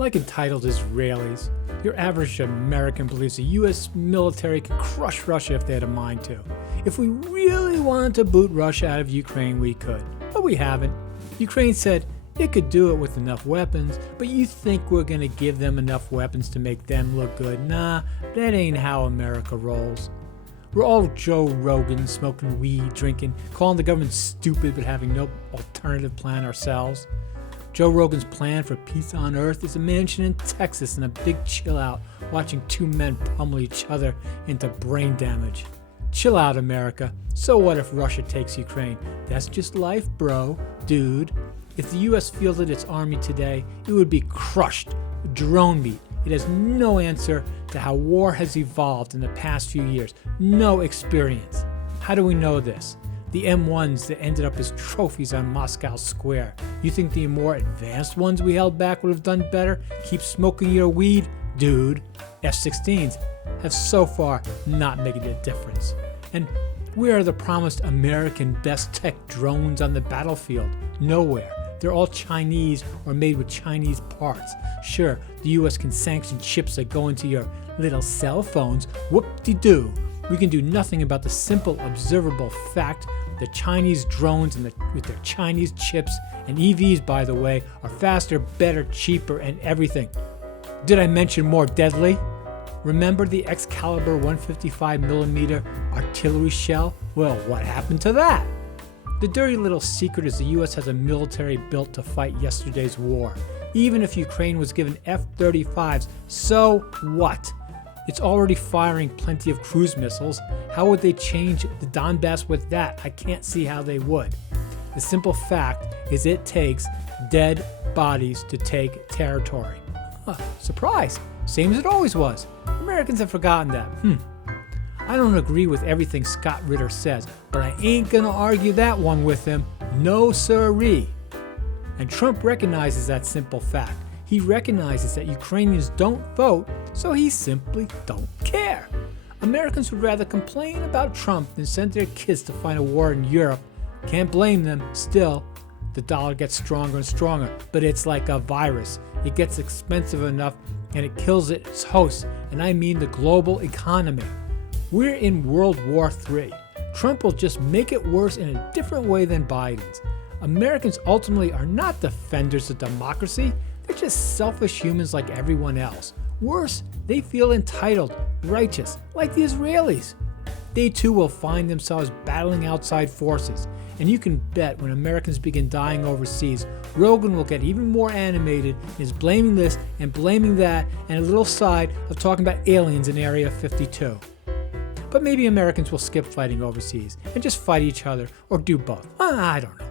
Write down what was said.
Like entitled Israelis, your average American believes the U.S. military can crush Russia if they had a mind to. If we really wanted to boot Russia out of Ukraine, we could, but we haven't. Ukraine said it could do it with enough weapons, but you think we're going to give them enough weapons to make them look good? Nah, that ain't how America rolls. We're all Joe Rogan, smoking weed, drinking, calling the government stupid but having no alternative plan ourselves. Joe Rogan's plan for peace on Earth is a mansion in Texas and a big chill out, watching two men pummel each other into brain damage. Chill out, America. So what if Russia takes Ukraine? That's just life, bro. Dude. If the U.S. fielded its army today, it would be crushed, drone meat. It has no answer to how war has evolved in the past few years. No experience. How do we know this? The M1s that ended up as trophies on Moscow Square. You think the more advanced ones we held back would have done better? Keep smoking your weed? Dude. F-16s have so far not made a difference. And where are the promised American best tech drones on the battlefield? Nowhere. They're all Chinese or made with Chinese parts. Sure, the US can sanction chips that go into your little cell phones. Whoop-de-doo. We can do nothing about the simple, observable fact that Chinese drones with their Chinese chips and EVs, by the way, are faster, better, cheaper, and everything. Did I mention more deadly? Remember the Excalibur 155mm artillery shell? Well, what happened to that? The dirty little secret is the US has a military built to fight yesterday's war. Even if Ukraine was given F-35s, so what? It's already firing plenty of cruise missiles. How would they change the Donbass with that? I can't see how they would. The simple fact is it takes dead bodies to take territory. Surprise! Same as it always was. Americans have forgotten that. I don't agree with everything Scott Ritter says, but I ain't gonna argue that one with him. No siree. And Trump recognizes that simple fact. He recognizes that Ukrainians don't vote, so he simply don't care. Americans would rather complain about Trump than send their kids to fight a war in Europe. Can't blame them. Still, the dollar gets stronger and stronger, but it's like a virus. It gets expensive enough and it kills its host, and I mean the global economy. We're in World War III. Trump will just make it worse in a different way than Biden's. Americans ultimately are not defenders of democracy. They're just selfish humans like everyone else. Worse, they feel entitled, righteous, like the Israelis. They too will find themselves battling outside forces. And you can bet when Americans begin dying overseas, Rogan will get even more animated and is blaming this and blaming that and a little side of talking about aliens in Area 52. But maybe Americans will skip fighting overseas and just fight each other or do both. I don't know.